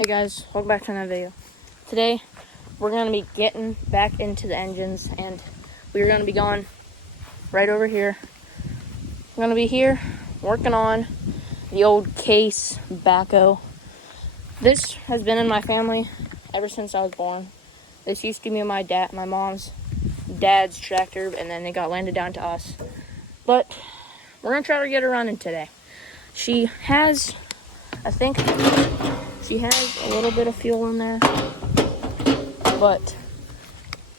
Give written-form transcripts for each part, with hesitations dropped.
Hey guys, welcome back to another video. Today, we're going to be getting back into the engines, and we're going to be going right over here. We're going to be here working on the old case backhoe. This has been in my family ever since I was born. This used to be my mom's dad's tractor, and then it got landed down to us. But we're going to try to get her running today. She has, I think, she has a little bit of fuel in there, but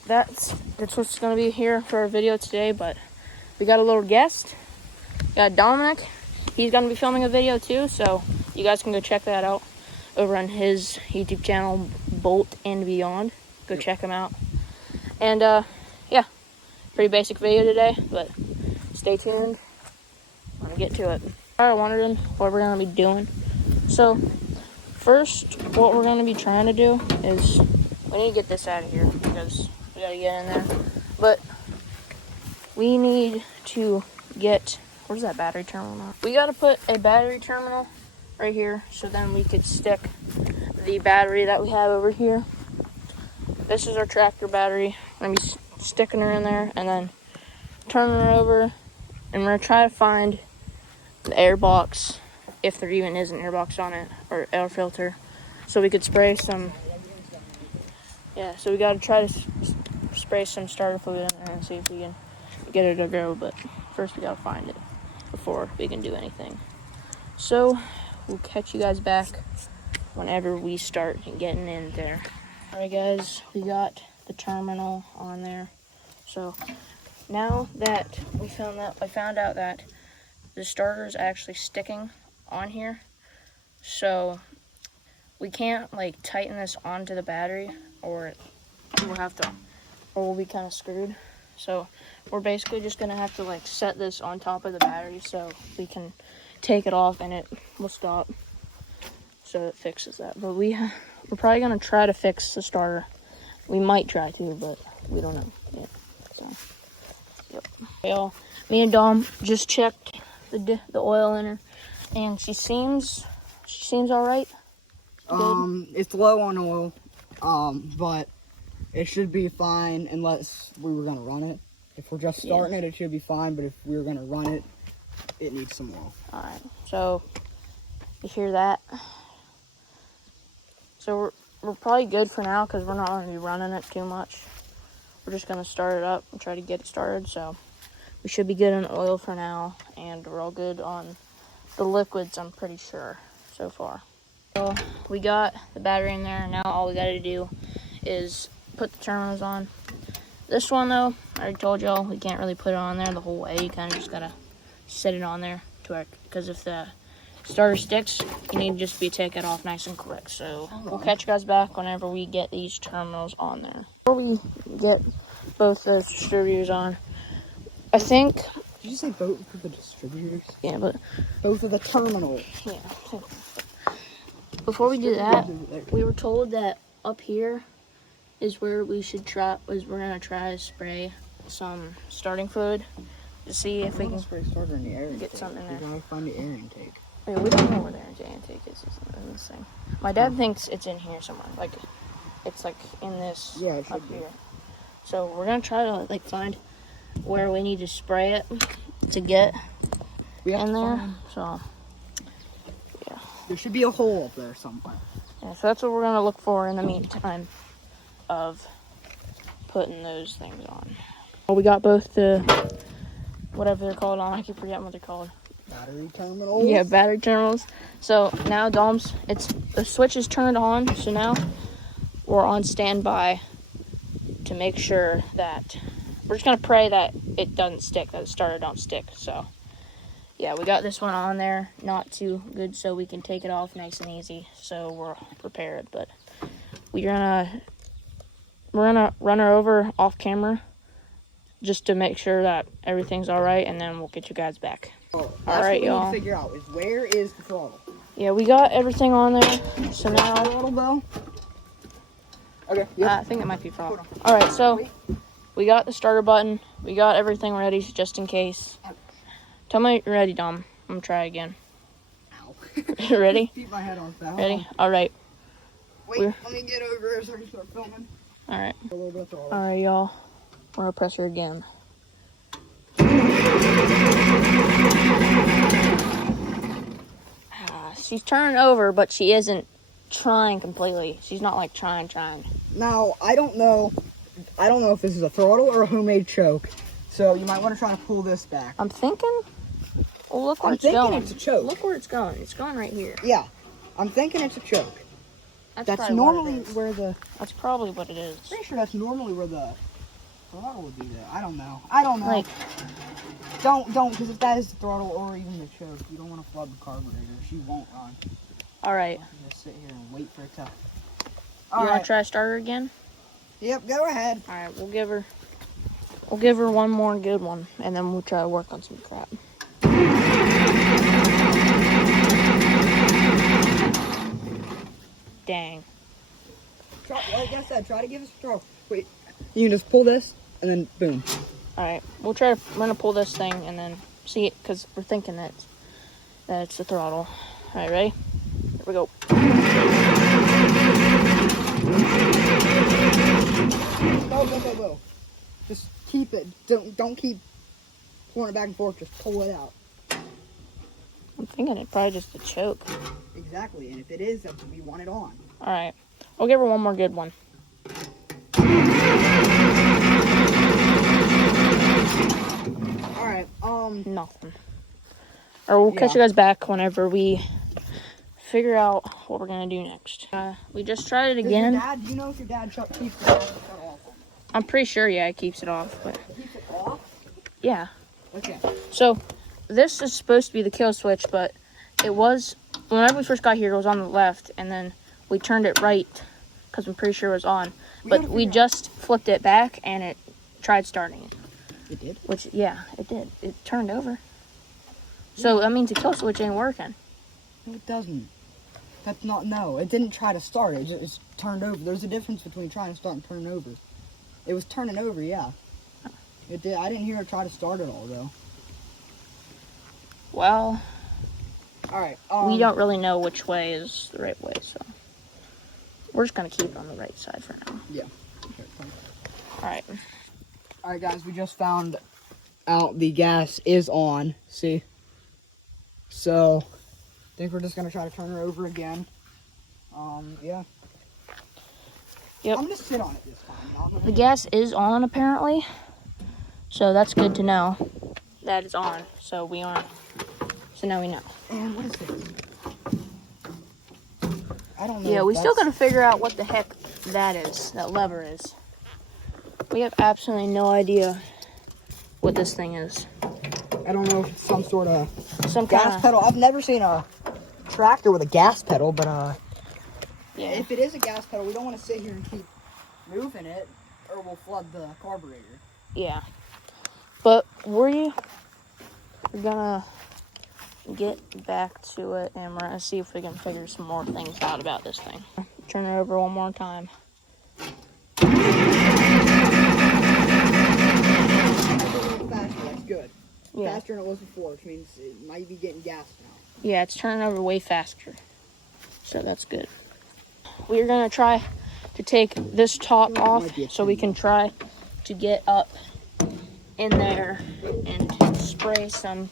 that's what's going to be here for our video today. But we got a little guest. We got Dominic. He's going to be filming a video too, so you guys can go check that out over on his YouTube channel, Boltbeyond. Go check him out. And yeah, pretty basic video today, but stay tuned. I'm going to get to it. I wondered what we're going to be doing. So first, what we're going to be trying to do is, we need to get this out of here because we got to get in there. But we need to get, where's that battery terminal at? We got to put a battery terminal right here, so then we could stick the battery that we have over here. This is our tractor battery. I'm going to be sticking her in there and then turning her over, and we're going to try to find the air box, if there even is an air box on it, or air filter, so we could spray some. Yeah, so we got to try to spray some starter fluid in there and see if we can get it to go. But first we got to find it before we can do anything. So we'll catch you guys back whenever we start getting in there. Alright guys, we got the terminal on there. So now that I found out that the starter is actually sticking on here, so we can't like tighten this onto the battery, or we'll be kind of screwed. So we're basically just gonna have to like set this on top of the battery so we can take it off and it will stop. So it fixes that. But we're probably gonna try to fix the starter. We might try to, but we don't know yet. So yep. Well, me and Dom just checked the oil in her, and she seems all right. It's low on oil, but it should be fine unless we were gonna run it. If we're just starting it should be fine, but if we were gonna run it, it needs some oil. All right, so you hear that? So we're probably good for now because we're not going to be running it too much. We're just going to start it up and try to get it started. So we should be good on oil for now, and we're all good on the liquids, I'm pretty sure, so far. So we got the battery in there. Now all we got to do is put the terminals on. This one, though, I already told y'all, we can't really put it on there the whole way. You kind of just got to set it on there to work, because if the starter sticks, you need to just take it off nice and quick. So we'll catch you guys back whenever we get these terminals on there. Before we get both those distributors on, I think... Did you say both of the distributors? Yeah, but... Both of the terminals. Yeah. Before we do that, we were told that up here is where we should try, we're going to try to spray some starting fluid to see if we can spray starter in the air get something in there. We're going to find the air intake. Yeah, we don't know where the air intake is in this thing. My dad thinks it's in here somewhere. Like, it's like in this up here. So we're gonna try to like find where we need to spray it to get in there. So yeah, there should be a hole up there somewhere. Yeah, so that's what we're gonna look for in the meantime of putting those things on. Well, we got both the whatever they're called on. I keep forgetting what they're called. Battery terminals? Yeah, battery terminals. So now the switch is turned on, so now we're on standby to make sure that, we're just gonna pray that it doesn't stick, that the starter don't stick. So yeah, we got this one on there, not too good, so we can take it off nice and easy, so we're prepared. But we're gonna run her over off camera just to make sure that everything's all right, and then we'll get you guys back. All right, y'all. What we need to figure out is, where is the throttle? Yeah, we got everything on there. So now, throttle bell. Okay. Yep. I think it might be throttle. All right, so we got the starter button. We got everything ready just in case. Tell me you're ready, Dom. I'm gonna try again. Ow. Ready? Keep my head on fast. Ready? All right. Wait, let me get over here so I can start filming. Alright. A little bit throttle. Alright, y'all. We're gonna press her again. She's turning over, but she isn't trying completely. She's not like trying. Now, I don't know if this is a throttle or a homemade choke. So you might want to try to pull this back. I'm thinking, well, look where I'm it's going. thinking it's a choke. Look where it's going. It's going right here. Yeah, I'm thinking it's a choke. That's normally where the... That's probably what it is. Pretty sure that's normally where the throttle would be there. I don't know. Like, don't, because if that is the throttle or even the choke, you don't want to flood the carburetor. She won't run. All right. Just sit here and wait for it to... You want to try to start her again? Yep, go ahead. All right, we'll give her one more good one, and then we'll try to work on some crap. Dang. Like I said, try to give us a throw. Wait, you can just pull this, and then boom. All right, we're gonna pull this thing and then see it, because we're thinking that it's the throttle. All right, ready? Here we go. Go. Just keep it. Don't keep pulling it back and forth. Just pull it out. I'm thinking it's probably just a choke. Exactly, and if it is, we want it on. All right, we'll give her one more good one. All right. Nothing. Or we'll catch you guys back whenever we figure out what we're gonna do next. We just tried it again. Do you know if your dad keeps the gas off? I'm pretty sure, yeah, it keeps it off. But Keeps it off? yeah. Okay. So this is supposed to be the kill switch, but it was, whenever we first got here, it was on the left, and then we turned it right because I'm pretty sure it was on. But we just flipped it back and it tried starting it. It did? Which, yeah, it did. It turned over. So that means the kill switch ain't working. No, it doesn't. That's not, no. It didn't try to start. It just turned over. There's a difference between trying to start and turning over. It was turning over, yeah. It did. I didn't hear it try to start at all, though. Well, all right. We don't really know which way is the right way, so we're just gonna keep it on the right side for now. Yeah. Okay, all right. All right, guys. We just found out the gas is on. See. So, I think we're just gonna try to turn her over again. Yeah. Yep. I'm gonna sit on it this time. The gas is on apparently, so that's good to know that it's on. So we aren't. So now we know. And what is this? I don't know. Yeah, we still gotta figure out what the heck that is. That lever is. We have absolutely no idea what this thing is. I don't know if it's some sort of some gas pedal. I've never seen a tractor with a gas pedal, but yeah. If it is a gas pedal, we don't want to sit here and keep moving it, or we'll flood the carburetor. Yeah. But we're gonna get back to it, and we're gonna see if we can figure some more things out about this thing. Turn it over one more time. That's good. Yeah. Faster than it was before, which means it might be getting gas now. Yeah, it's turning over way faster. So that's good. We're gonna try to take this top off so we can try to get up in there and spray some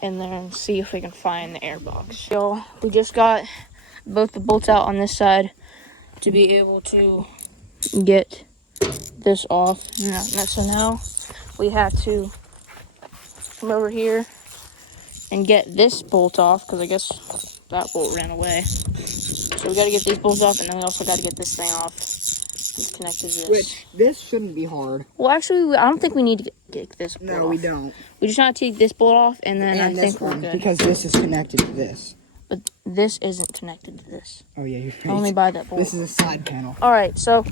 in there and see if we can find the air box. So we just got both the bolts out on this side to be able to get this off. So now we have to come over here and get this bolt off, because I guess that bolt ran away. So we got to get these bolts off, and then we also got to get this thing off. It's connected to this. Which, this shouldn't be hard. Well, actually, I don't think we need to get this bolt off. No, we don't. We just want to take this bolt off, and then I think we're good. Because this is connected to this. But this isn't connected to this. Oh, yeah, you're right. Only by that bolt. This is a side panel. All right, so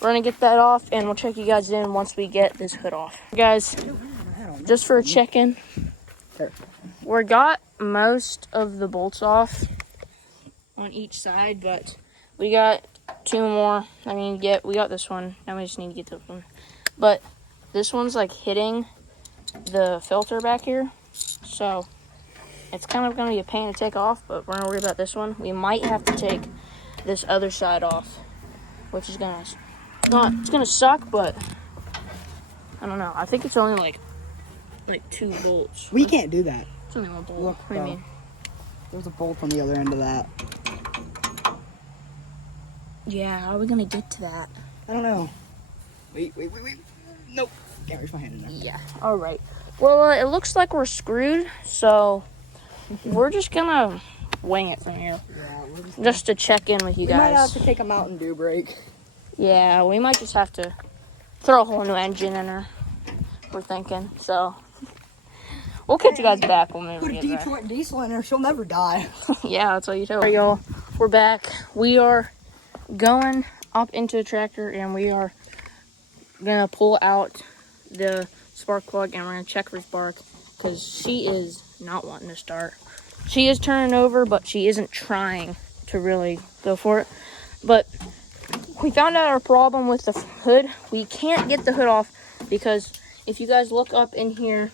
we're going to get that off, and we'll check you guys in once we get this hood off. Guys, just for a check-in, we got most of the bolts off on each side, but we got two more. I mean, we got this one. Now we just need to get this one. But this one's like hitting the filter back here, so it's kind of going to be a pain to take off, but we're going to worry about this one. We might have to take this other side off, which is gonna it's gonna suck, but I don't know. I think it's only like 2 bolts. We can't do that. It's only 1 bolt. Look, what do you mean? There's a bolt on the other end of that. Yeah, how are we gonna get to that? I don't know. Wait. Nope. Can't reach my hand in there. Yeah. All right. Well, it looks like we're screwed, so we're just gonna wing it from here. Yeah, just to check in with you we guys. might have to take a Mountain Dew break. Yeah, we might just have to throw a whole new engine in her. We're thinking. So we'll catch you guys back when we Put a get back. Detroit diesel in her, she'll never die. Yeah, that's what you tell. All right, y'all. We're back. We are going up into the tractor, and we are gonna pull out the spark plug, and we're gonna check her spark because she is not wanting to start. She is turning over, but she isn't trying to really go for it. But we found out our problem with the hood. We can't get the hood off because if you guys look up in here,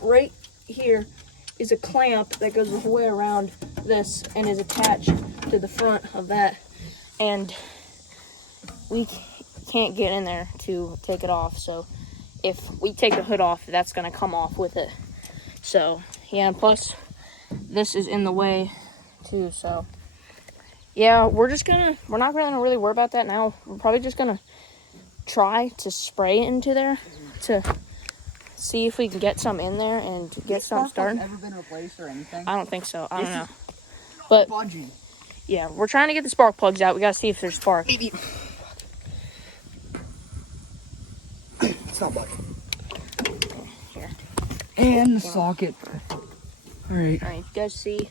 right here is a clamp that goes the whole way around this and is attached to the front of that. And we can't get in there to take it off. So if we take the hood off, that's going to come off with it. So, yeah, and plus this is in the way too. So, yeah, we're not going to really worry about that now. We're probably just going to try to spray it into there to see if we can get some in there and get something started. Ever been replaced or anything? I don't think so. I don't know. But Budgie. yeah, we're trying to get the spark plugs out. We got to see if there's spark. Maybe. It's not budging. Here. And the socket. Alright. Alright, you guys see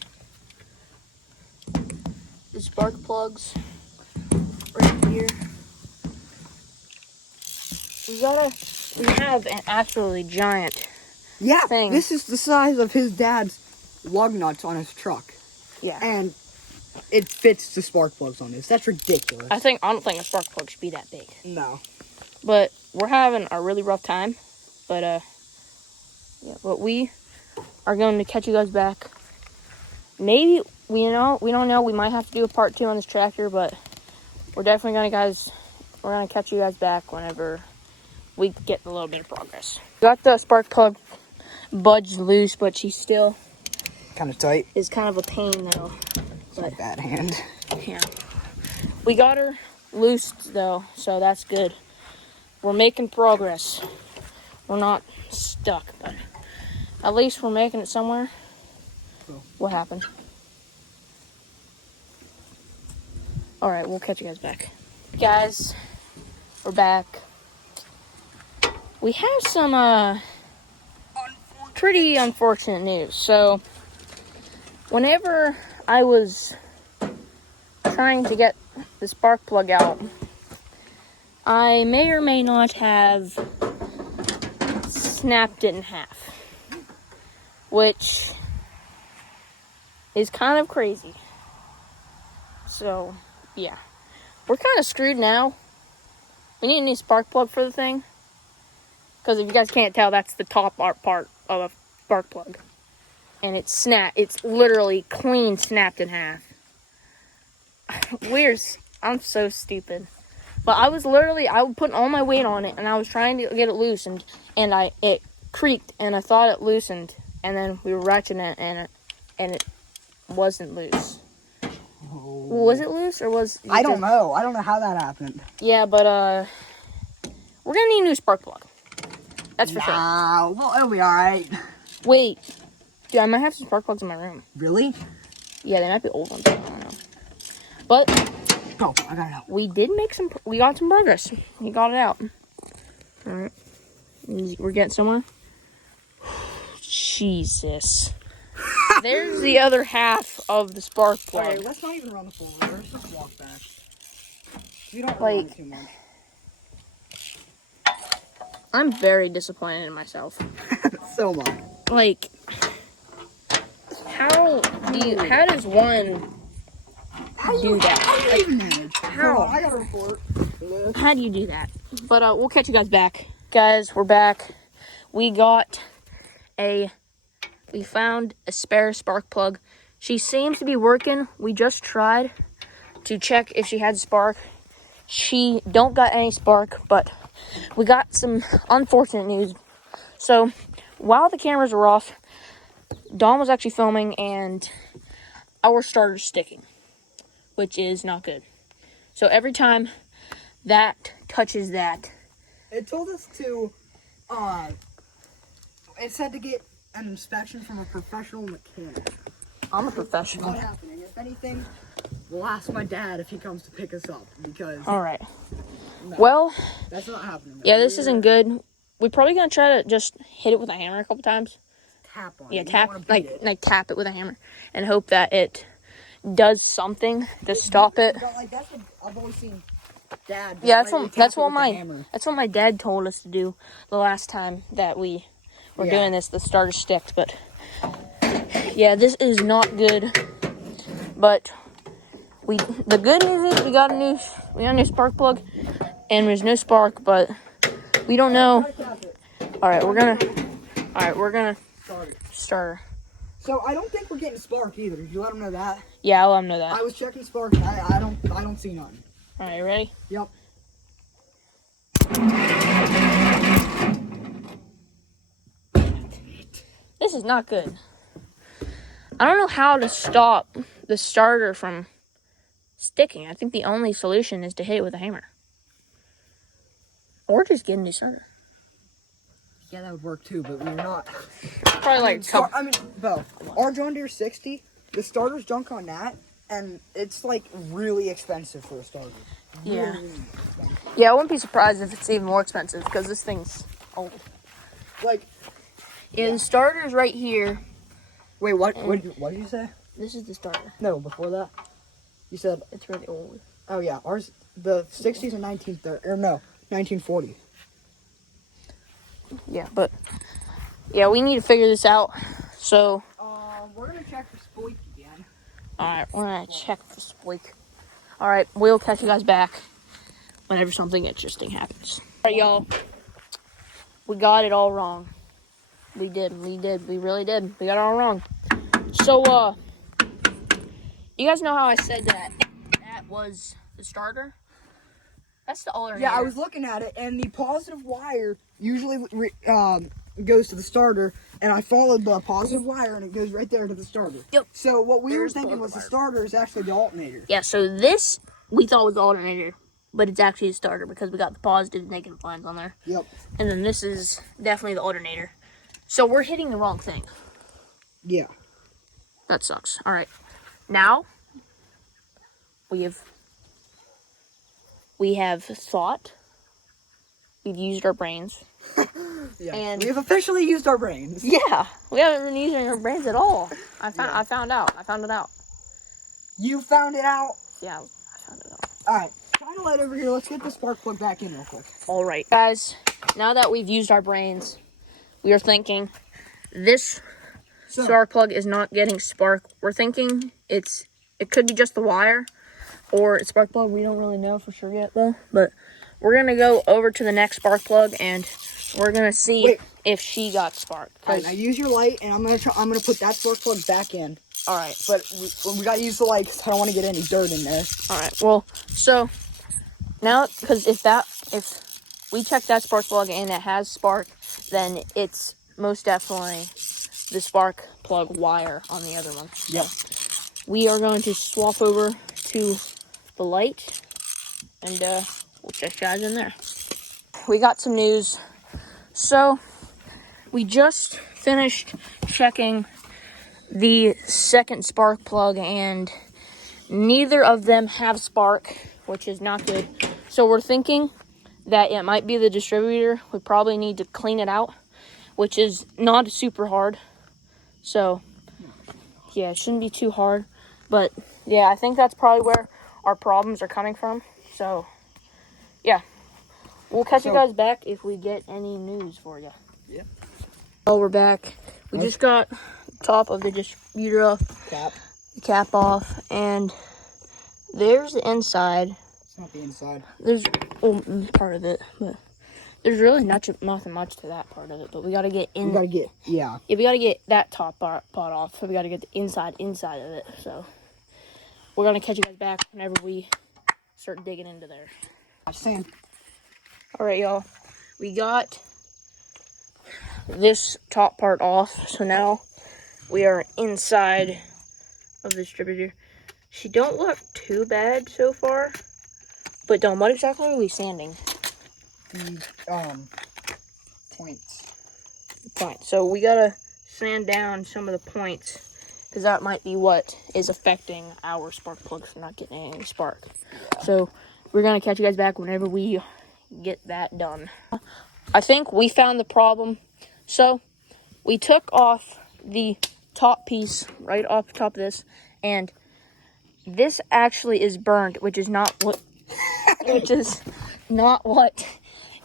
the spark plugs right here. We have an absolutely giant thing. This is the size of his dad's lug nuts on his truck. Yeah. And it fits the spark plugs on this. That's ridiculous. I don't think a spark plug should be that big. No. But we're having a really rough time. But yeah, but we are going to catch you guys back. Maybe we don't know. We might have to do a part 2 on this tractor, but we're definitely gonna catch you guys back whenever we get a little bit of progress. Got the spark plug budged loose, but she's still Kind of tight. is kind of a pain though. It's my bad hand. Yeah. We got her loosed though, so that's good. We're making progress. We're not stuck, but at least we're making it somewhere. Cool. What happened? Alright, we'll catch you guys back. Guys, we're back. We have some pretty unfortunate news. So whenever I was trying to get the spark plug out, I may or may not have snapped it in half, which is kind of crazy. So, yeah. We're kind of screwed now. We need a new spark plug for the thing. Because if you guys can't tell, that's the top part of a spark plug. And it's literally clean snapped in half. I'm so stupid. But I was putting all my weight on it, and I was trying to get it loosened, and it creaked, and I thought it loosened, and then we were ratcheting it, and it wasn't loose. Oh. Was it loose, or was it I don't know. I don't know how that happened. Yeah, but we're gonna need a new spark plug. That's for sure. Well, it'll be alright. Wait, dude, I might have some spark plugs in my room. Really? Yeah, they might be old ones. I don't know. But Oh, I got it out. we got some progress. We got it out. All right, we're getting somewhere. Jesus. There's the other half of the spark plug. Alright, let's not even run the full road. Let's just walk back. We don't Like, run too much. I'm very disappointed in myself. So much. Like, how does one do that? How do you even manage? How? I got a report. How do you do that? But we'll catch you guys back. Guys, we're back. We found a spare spark plug. She seems to be working. We just tried to check if she had spark. She don't got any spark, but we got some unfortunate news. So while the cameras were off, Dawn was actually filming and our starter's sticking, which is not good. So every time that touches that, it told us to, it said to get an inspection from a professional mechanic. I'm a professional. What's happening? If anything, we'll ask my dad if he comes to pick us up, because... All right. No, well, that's not happening. Yeah, this isn't good. We're probably going to try to just hit it with a hammer a couple times. Tap on it. Yeah, You tap, don't wanna beat it. like tap it with a hammer and hope that it does something to stop it. Like, that's what I've always seen Dad. Yeah, that's what my dad told us to do the last time that we were doing this. The starter sticked, but yeah, this is not good. But the good news is we got a new spark plug, and there's no spark, but we don't know. All right, we're gonna start her. So I don't think we're getting spark either. Did you let him know that? Yeah, I'll let him know that. I was checking spark, and I don't see none. All right, ready? Yep. This is not good. I don't know how to stop the starter from sticking. I think the only solution is to hit it with a hammer. Or just get a new starter. Yeah, that would work too, but we're not. Probably Bo, our John Deere 60, the starter's junk on that, and it's like really expensive for a starter. Yeah. Really expensive. Yeah, I wouldn't be surprised if it's even more expensive because this thing's old. Like, yeah, the starter's right here. wait, what did you say? This is the starter. No, before that, you said It's really old. Oh yeah, ours the 60s are 1940. Yeah, but yeah, we need to figure this out. So, we're gonna check for squeak again. all right, we're gonna check for squeak. All right, we'll catch you guys back whenever something interesting happens. All right, y'all, we got it all wrong. We really did. We got it all wrong. So, you guys know how I said that was the starter? That's the alternator. Yeah, I was looking at it, and the positive wire usually goes to the starter, and I followed the positive wire, and it goes right there to the starter. Yep. So what we were There's thinking the was the wire. starter is actually the alternator. Yeah, so this we thought was the alternator, but it's actually a starter because we got the positive and negative lines on there. Yep. And then this is definitely the alternator. So we're hitting the wrong thing. Yeah. That sucks. All right. Now we have thought. We've used our brains. Yeah. And we have officially used our brains. yeah, we haven't been using our brains at all. I found it out. You found it out. Yeah, I found it out. All right. Shine a light over here. Let's get the spark plug back in real quick. All right, guys. Now that we've used our brains, we are thinking this spark plug is not getting spark. We're thinking it could be just the wire or it's spark plug. We don't really know for sure yet though. But we're gonna go over to the next spark plug and we're gonna see if she got spark. All right, now use your light, and I'm gonna put that spark plug back in. All right, But we gotta use the light because I don't want to get any dirt in there. all right. Well, so now because if we check that spark plug and it has spark, then it's most definitely the spark plug wire on the other one. Yep. We are going to swap over to the light and we'll check you guys in there. We got some news. So we just finished checking the second spark plug and neither of them have spark, which is not good. So we're thinking that it might be the distributor. We probably need to clean it out, which is not super hard. So yeah, it shouldn't be too hard. But yeah, I think that's probably where our problems are coming from. So yeah, we'll catch you guys back if we get any news for you. Yeah. Oh, we're back. We just got top of the distributor off, the cap off, and there's the inside. It's not the inside. There's part of it, but there's really nothing much to that part of it. But we gotta get in. We gotta get we gotta get that top part off. So we gotta get the inside of it. So we're gonna catch you guys back whenever we start digging into there. Sand. All right, y'all. We got this top part off, so now we are inside of the distributor. She don't look too bad so far, but Dom, what exactly are we sanding? The points. Fine. So we gotta sand down some of the points, because that might be what is affecting our spark plugs from not getting any spark. Yeah. So we're gonna catch you guys back whenever we get that done. I think we found the problem. So we took off the top piece right off the top of this, and this actually is burned, which is not what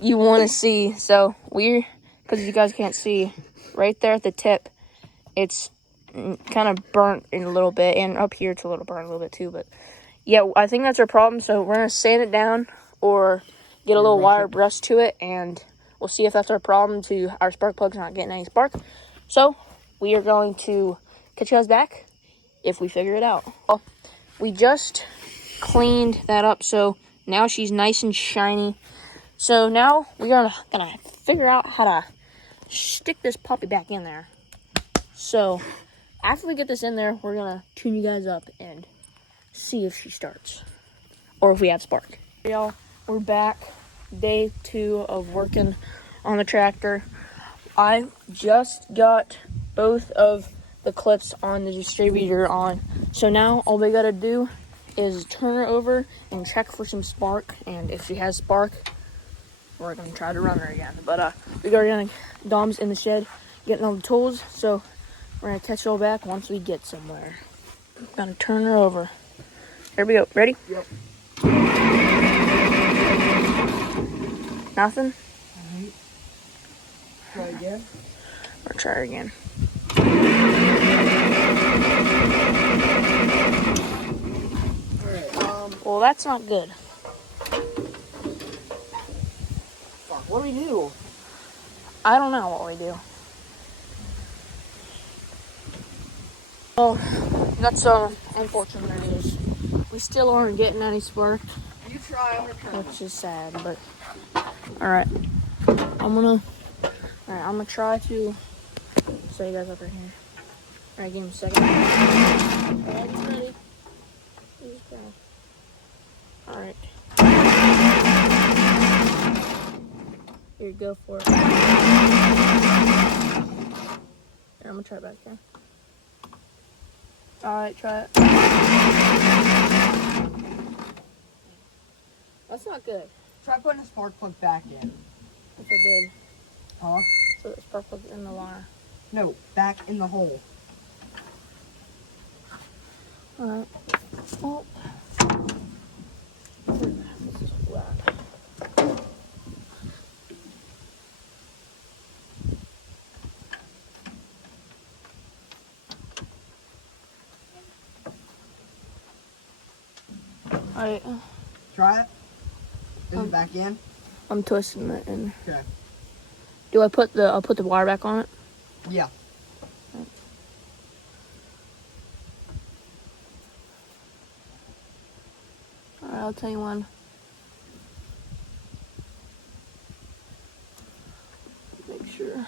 you want to see. So because you guys can't see, right there at the tip, it's kind of burnt in a little bit, and up here it's a little burnt a little bit too. But yeah, I think that's our problem. So we're gonna sand it down or get a little wire brush to it, and we'll see if that's our problem to our spark plugs not getting any spark. So we are going to catch you guys back if we figure it out. Well, we just cleaned that up, so now she's nice and shiny. So now we're gonna figure out how to stick this puppy back in there. So after we get this in there, we're gonna tune you guys up and see if she starts or if we have spark. Y'all, we're back. Day 2 of working on the tractor. I just got both of the clips on the distributor on. So now all we gotta do is turn her over and check for some spark. And if she has spark, we're gonna try to run her again. But we got Dom's in the shed getting all the tools. So we're gonna catch her all back once we get somewhere. Gonna turn her over. Here we go. Ready? Yep. Nothing? Alright. Try again. Or try again. Alright, well, that's not good. fuck, what do we do? I don't know what we do. Well, that's unfortunate news. We still aren't getting any spark. You try, I'm gonna try. Which is sad, but alright. I'm gonna try to set you guys up right here. Alright, give me a second. Alright, he's ready. He's ready. Alright. Here, go for it. Here, I'm gonna try it back there. Alright, try it. That's not good. Try putting the spark plug back in. If I did. Huh? So the spark plug's in the wire. No, back in the hole. Alright. Well. This is flat. Alright. Try it. Is it back in? I'm twisting it in. Okay. Do I put I'll put the wire back on it? Yeah. Alright, I'll tell you when. Make sure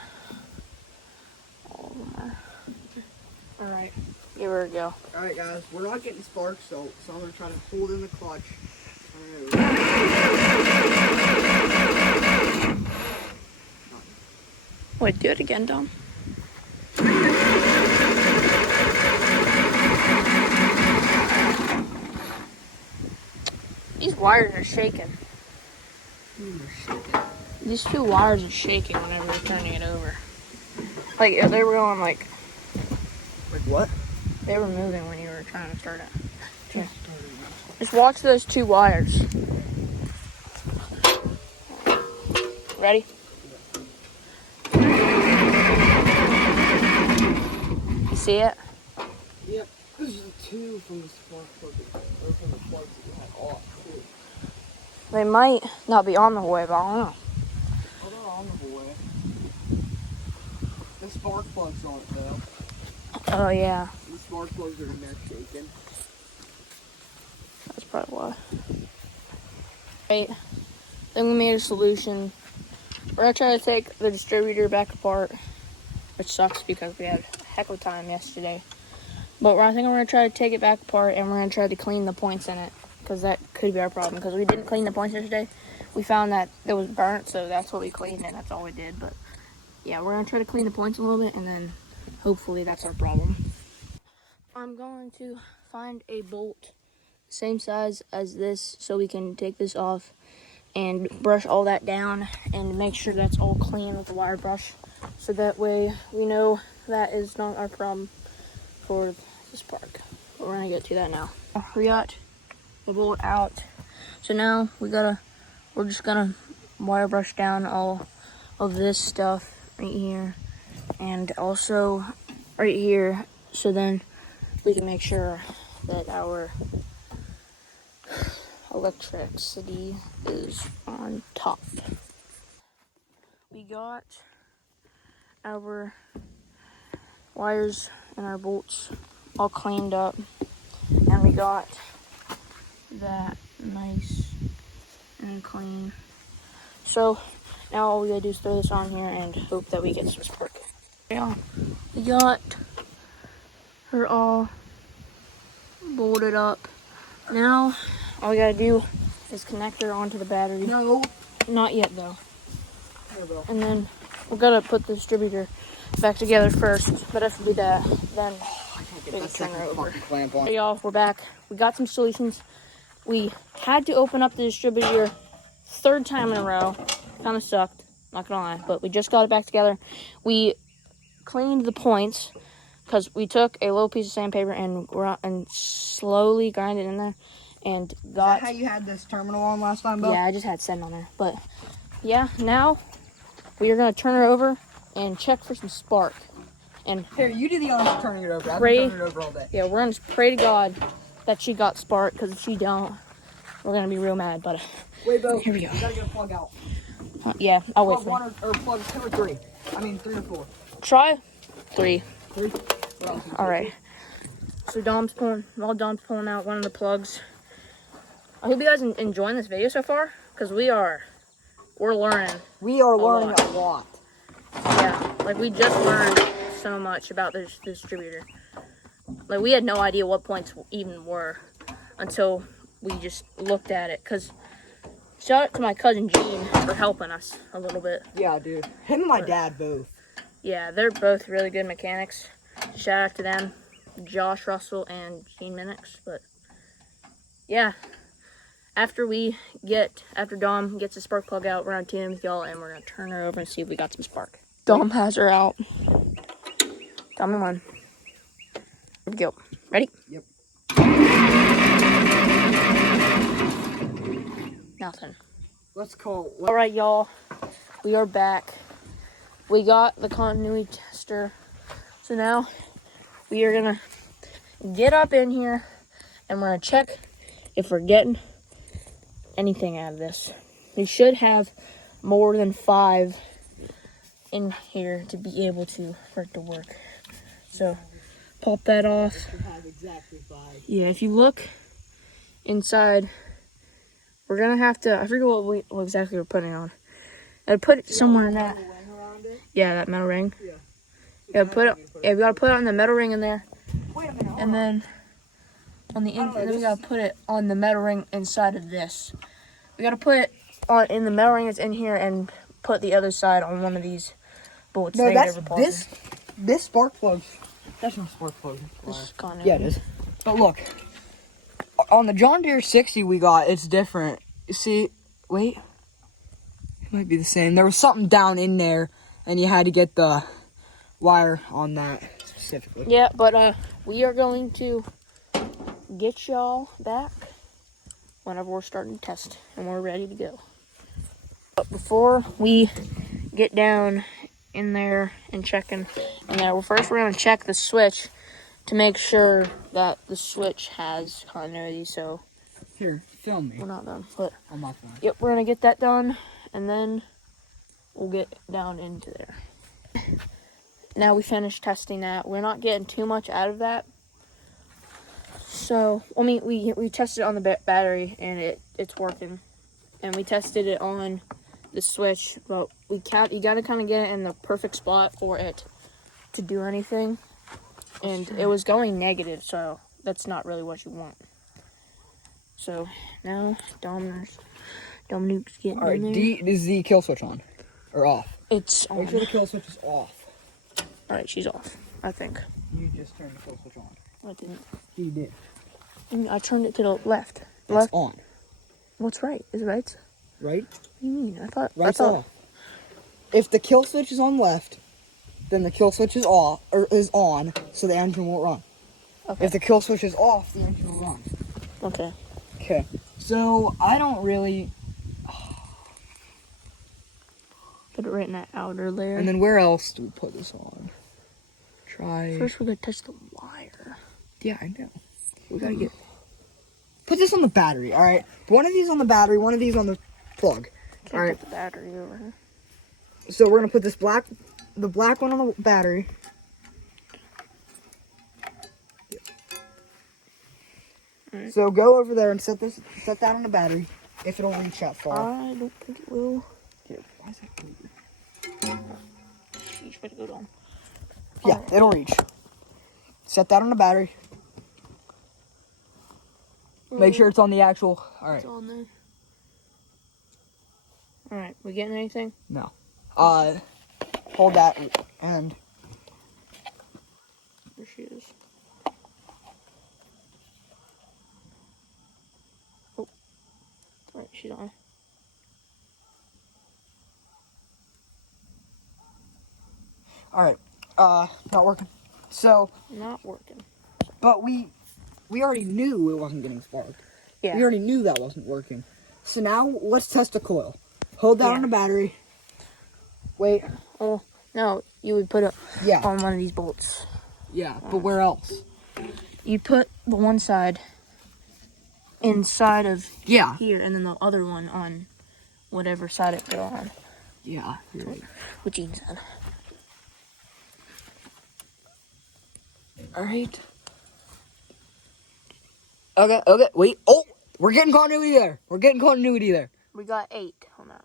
all of them are. Alright, here we go. Alright guys, we're not getting sparks, so I'm gonna try to pull it in the clutch. Wait, do it again, Dom. These wires are shaking. These two wires are shaking whenever we're turning it over. Like, they were going like... Like what? They were moving when you were trying to start it. Here. Just watch those two wires. Ready? You see it? Yep. This is the two from the spark plug, or from the plug that you had off too. They might not be on the way, but I don't know. Oh, they're on the way. The spark plugs on it though. Oh yeah. The spark plugs are in there shaking. probably why. Right. Then we made a solution. We're gonna try to take the distributor back apart, which sucks because we had a heck of a time yesterday. But I think we're gonna try to take it back apart, and we're gonna try to clean the points in it, because that could be our problem. Because we didn't clean the points yesterday, we found that it was burnt, so that's what we cleaned, and that's all we did. But yeah, we're gonna try to clean the points a little bit, and then hopefully that's our problem. I'm going to find a bolt same size as this, so we can take this off and brush all that down and make sure that's all clean with the wire brush, so that way we know that is not our problem for the spark. But we're gonna get to that now. We got the bolt out, so now we're just gonna wire brush down all of this stuff right here and also right here, so then we can make sure that our electricity is on top. We got our wires and our bolts all cleaned up, and we got that nice and clean. So now all we gotta do is throw this on here and hope that we get some spark. Yeah, we got her all bolted up. Now all we gotta do is connect her onto the battery. No. Not yet though. And then we're gonna put the distributor back together first. But after we do that, then we can turn her over. Hey y'all, we're back. We got some solutions. We had to open up the distributor 3rd time in a row. Kind of sucked, not gonna lie. But we just got it back together. We cleaned the points because we took a little piece of sandpaper and slowly grind it in there. And got. Is that how you had this terminal on last time, Bo? Yeah, I just had send on there. But yeah, now we are gonna turn her over and check for some spark. And here, you do the honors of turning it over. I've pray, been turning it over all day. Yeah, we're gonna just pray to God that she got spark, because if she don't, we're gonna be real mad. But wait, Bo. Here we go. You gotta get a plug out. Yeah, I'll wait Plug for you. 1 or plug 2 or 3. I mean 3 or 4. Try 3. 3. All right. So Dom's pulling out one of the plugs. I hope you guys enjoying this video so far, because we're learning. We are learning a lot. Yeah, like we just learned so much about this distributor. Like we had no idea what points even were until we just looked at it. Because shout out to my cousin Gene for helping us a little bit. Yeah, dude. Him and my dad both. Yeah, they're both really good mechanics. Shout out to them, Josh Russell and Gene Minix. But yeah, after Dom gets the spark plug out, we're gonna tune in with y'all and we're gonna turn her over and see if we got some spark. Dom has her out. Dom in one. Here we go. Ready? Yep. Nothing. Let's call. All right, y'all. We are back. We got the continuity tester. So now we are gonna get up in here and we're gonna check if we're getting anything out of this. We should have more than 5 in here to be able for it to work. So pop that off. Have exactly 5. Yeah, if you look inside, we're gonna have to. I forget what exactly we're putting on. I'd put it somewhere in that. Yeah, that metal ring. Yeah. Yeah, put it. Yeah, we gotta put it on the metal ring in there, Wait a minute. and then on the inside, we gotta put it on the metal ring inside of this. We gotta put it on in the metal ring that's in here, and put the other side on one of these bolts. No, that's this spark plug. That's not spark plug. Yeah, it is. But look, on the John Deere 60 we got, it's different. You see, wait, it might be the same. There was something down in there, and you had to get the wire on that specifically. Yeah, but we are going to get y'all back whenever we're starting to test and we're ready to go. But before we get down in there and checking in there, well, first we're going to check the switch to make sure that the switch has continuity. So here, film me. We're not done, but on my phone. Yep, we're going to get that done and then we'll get down into there. Now we finished testing that. We're not getting too much out of that. So, I mean, we tested it on the battery, and it's working. And we tested it on the switch, but you got to kind of get it in the perfect spot for it to do anything. And it was going negative, so that's not really what you want. So now Dominique's getting All right, in there. is the kill switch on or off? It's on. Make sure the kill switch is off. All right, she's off, I think. You just turned the kill switch on. I didn't. You did. I turned it to the left. It's on. What's right? Is it right? Right? What do you mean? Right's off. If the kill switch is on left, then the kill switch is off or is on, so the engine won't run. Okay. If the kill switch is off, the engine will run. Okay. Okay. So I don't really. Put it right in that outer layer. And then where else do we put this on? Try. First, we're gonna touch the wire. Yeah, I know. We gotta get. Put this on the battery, all right? One of these on the battery, one of these on the plug. Can't all right. put the battery over here. So we're gonna put the black one on the battery. Right. So go over there and set that on the battery. If it'll reach that far. I don't think it will. Here, why is that moving? Sheesh, better go down. Yeah, right. It'll reach. Set that on the battery. Make sure it's on the actual. All right. It's on there. All right, we getting anything? No. Hold that and. There she is. Oh. All right, she's on. All right. Not working. So. Not working. But we already knew it wasn't getting sparked. Yeah. We already knew that wasn't working. So now let's test the coil. Hold that on the battery. Wait. Oh, no, you would put it on one of these bolts. Yeah, but where else? You put the one side inside of here, and then the other one on whatever side it fell on. Yeah. You're right. What Gene said. All right. Okay, wait. Oh, we're getting continuity there. We got 8 on that.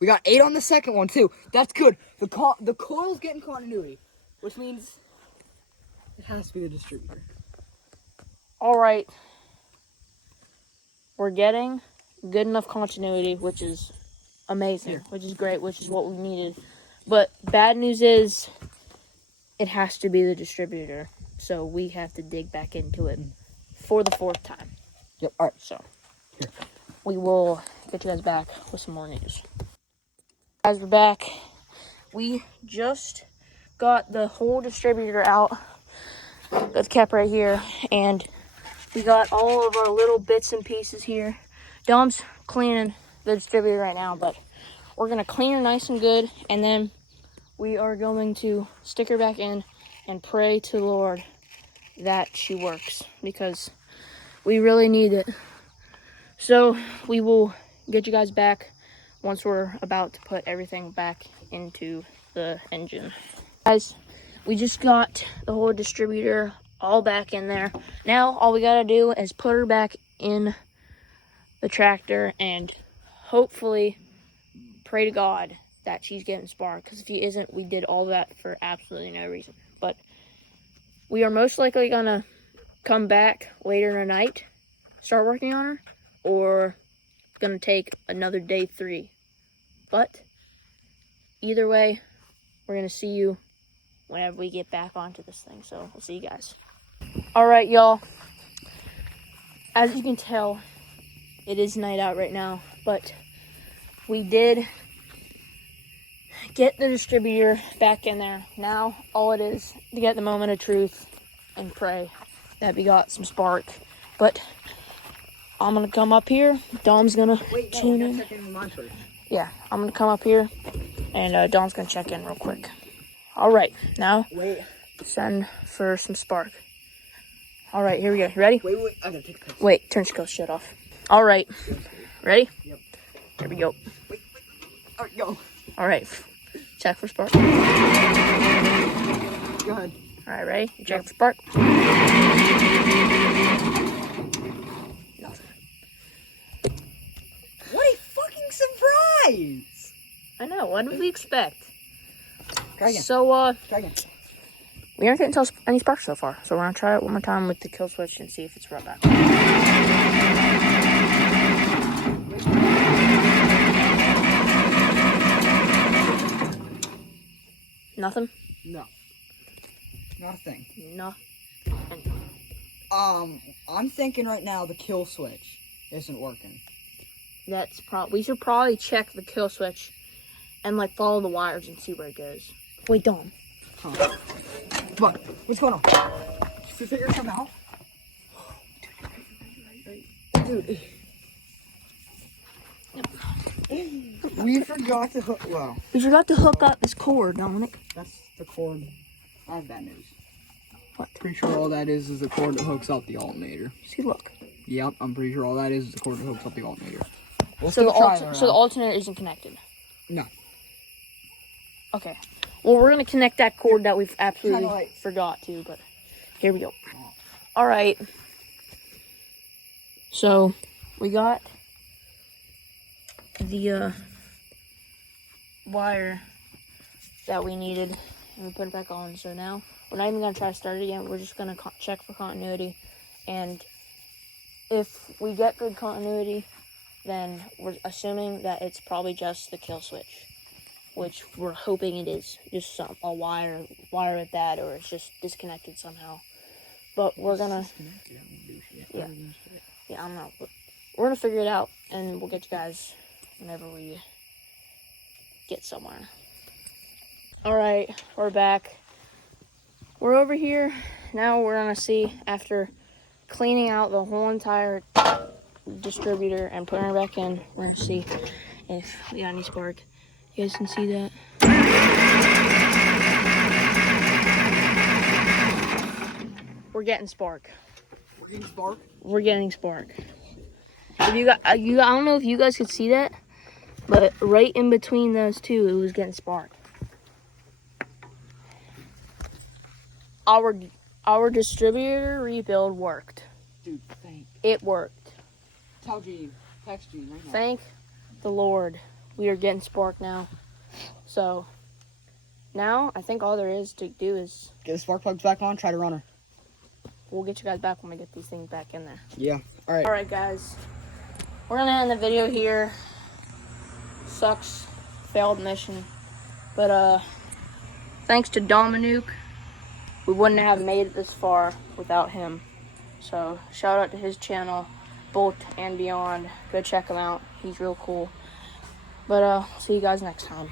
We got 8 on the second one, too. That's good. The coil's getting continuity, which means it has to be the distributor. All right. We're getting good enough continuity, which is amazing, which is great, which is what we needed. But bad news is it has to be the distributor. So we have to dig back into it for the 4th time. Yep, all right. So we will get you guys back with some more news. Guys, we're back. We just got the whole distributor out. Got the cap right here. And we got all of our little bits and pieces here. Dom's cleaning the distributor right now, but we're going to clean her nice and good. And then we are going to stick her back in and pray to the Lord that she works, because we really need it. So we will get you guys back once we're about to put everything back into the engine. Guys, we just got the whole distributor all back in there. Now all we gotta do is put her back in the tractor and hopefully pray to God that she's getting sparked, because if she isn't, we did all that for absolutely no reason. But we are most likely gonna come back later in the night, start working on her, or gonna take another day 3. But either way, we're gonna see you whenever we get back onto this thing. So we'll see you guys. All right, y'all. As you can tell, it is night out right now, but we did get the distributor back in there. Now all it is to get the moment of truth and pray that we got some spark. But I'm gonna come up here. Dom's gonna tune in. Check in with mine first. Yeah, I'm gonna come up here, and Dom's gonna check in real quick. All right, now send for some spark. All right, here we go. You ready? Wait, I gotta take a picture. Wait, turn your shit off. All right, ready? Yep. Here we go. Wait. All right, go. All right, check for spark. Go ahead. All right, ready? You check the spark. Nothing. What a fucking surprise! I know. What did we expect? Try again. So, Try again. we aren't getting any sparks so far. So we're gonna try it one more time with the kill switch and see if it's right back. Nothing? No. Not a thing. No. I'm thinking right now the kill switch isn't working. We should probably check the kill switch and like follow the wires and see where it goes. Wait, Dom. Huh. What? What's going on? Did you figure something out? Dude. We forgot to hook. Well, We forgot to hook up this cord, Dominic. that's the cord. I have bad news. What? Pretty sure all that is the cord that hooks up the alternator. See, look. Yep, I'm pretty sure all that is the cord that hooks up the alternator. We'll So still the alternator isn't connected. No. Okay. Well, we're gonna connect that cord that we've absolutely Kinda like- forgot to, but here we go. All right. So we got the wire that we needed, and we put it back on. So now we're not even gonna try to start it again. We're just gonna check for continuity, and if we get good continuity, then we're assuming that it's probably just the kill switch, which we're hoping it is. Just a wire with that, or it's just disconnected somehow. But we're gonna, yeah, I don't know. We're gonna figure it out, and we'll get you guys whenever we get somewhere. All right, we're back. We're over here now. We're gonna see, after cleaning out the whole entire distributor and putting her back in, we're gonna see if we got any spark. You guys can see that. We're getting spark. We're getting spark. We're getting spark. If you got, I don't know if you guys could see that, but right in between those two, it was getting spark. Our distributor rebuild worked. Dude, thank. It worked. Tell Gene. Text Gene right now. Thank the Lord. We are getting spark now. So now I think all there is to do is Get the spark plugs back on. Try to run her. we'll get you guys back when we get these things back in there. Yeah. All right. All right, guys. We're gonna end the video here. Sucks. Failed mission. But thanks to Dominic, we wouldn't have made it this far without him. So shout out to his channel, Boltbeyond. Go check him out. He's real cool. But see you guys next time.